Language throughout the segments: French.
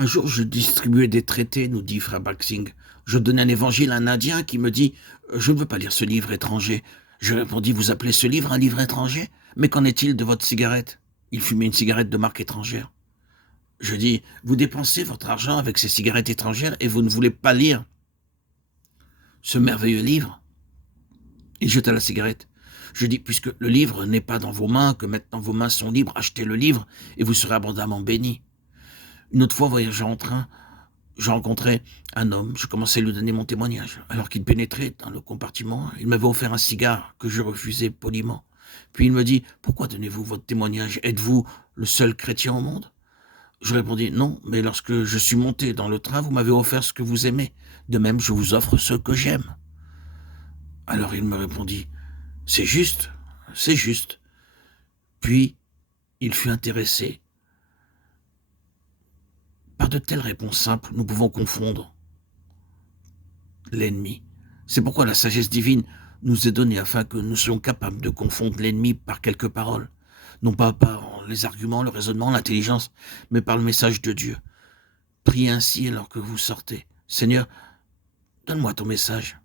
Un jour, je distribuais des traités, nous dit frère Baxing. Je donnais un évangile à un Indien qui me dit « Je ne veux pas lire ce livre étranger ». Je répondis « Vous appelez ce livre un livre étranger? Mais qu'en est-il de votre cigarette ?» Il fumait une cigarette de marque étrangère. Je dis « Vous dépensez votre argent avec ces cigarettes étrangères et vous ne voulez pas lire ce merveilleux livre ?» Il jeta la cigarette. Je dis « Puisque le livre n'est pas dans vos mains, que maintenant vos mains sont libres, achetez le livre et vous serez abondamment bénis. » Une autre fois, voyageant en train, je rencontrais un homme, je commençais à lui donner mon témoignage. Alors qu'il pénétrait dans le compartiment, il m'avait offert un cigare que je refusais poliment. Puis il me dit « Pourquoi donnez-vous votre témoignage? Êtes-vous le seul chrétien au monde ?» Je répondis « Non, mais lorsque je suis monté dans le train, vous m'avez offert ce que vous aimez. De même, je vous offre ce que j'aime. » Alors il me répondit « C'est juste, c'est juste. » Puis il fut intéressé. Par de telles réponses simples, nous pouvons confondre l'ennemi. C'est pourquoi la sagesse divine nous est donnée afin que nous soyons capables de confondre l'ennemi par quelques paroles, non pas par les arguments, le raisonnement, l'intelligence, mais par le message de Dieu. Priez ainsi alors que vous sortez. Seigneur, donne-moi ton message.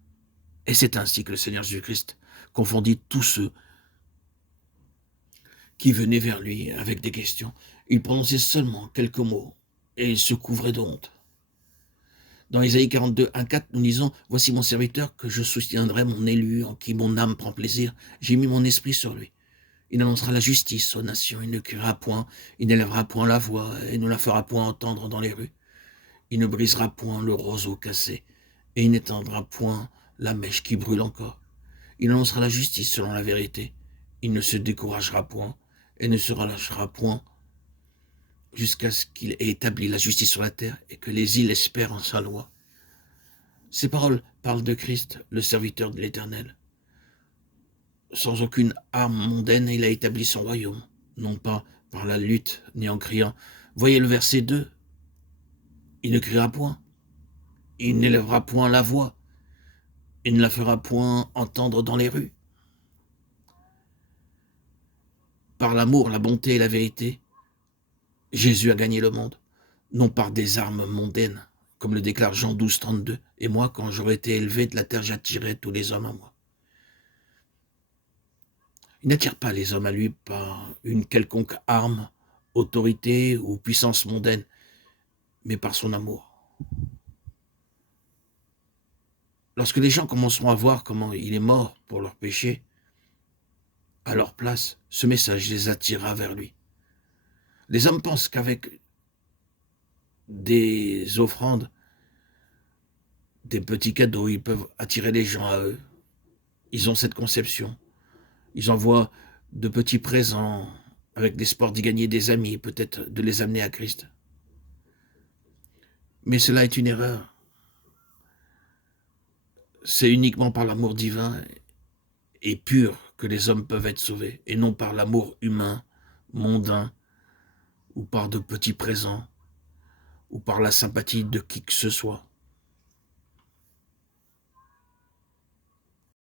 Et c'est ainsi que le Seigneur Jésus-Christ confondit tous ceux qui venaient vers lui avec des questions. Il prononçait seulement quelques mots et il se couvrait de honte. Dans Ésaïe 42, 1-4, nous lisons « Voici mon serviteur que je soutiendrai, mon élu, en qui mon âme prend plaisir. J'ai mis mon esprit sur lui. Il annoncera la justice aux nations. Il ne criera point, il n'élèvera point la voix et ne la fera point entendre dans les rues. Il ne brisera point le roseau cassé et il n'éteindra point la mèche qui brûle encore. Il annoncera la justice selon la vérité. Il ne se découragera point et ne se relâchera point jusqu'à ce qu'il ait établi la justice sur la terre et que les îles espèrent en sa loi. » Ces paroles parlent de Christ, le serviteur de l'Éternel. Sans aucune arme mondaine, il a établi son royaume, non pas par la lutte, ni en criant. Voyez le verset 2. Il ne criera point, il n'élèvera point la voix, il ne la fera point entendre dans les rues. Par l'amour, la bonté et la vérité, Jésus a gagné le monde, non par des armes mondaines, comme le déclare Jean 12, 32. Et moi, quand j'aurai été élevé de la terre, j'attirerai tous les hommes à moi. Il n'attire pas les hommes à lui par une quelconque arme, autorité ou puissance mondaine, mais par son amour. Lorsque les gens commenceront à voir comment il est mort pour leurs péchés, à leur place, ce message les attirera vers lui. Les hommes pensent qu'avec des offrandes, des petits cadeaux, ils peuvent attirer les gens à eux. Ils ont cette conception. Ils envoient de petits présents avec l'espoir d'y gagner des amis, peut-être de les amener à Christ. Mais cela est une erreur. C'est uniquement par l'amour divin et pur que les hommes peuvent être sauvés, et non par l'amour humain, mondain, ou par de petits présents, ou par la sympathie de qui que ce soit.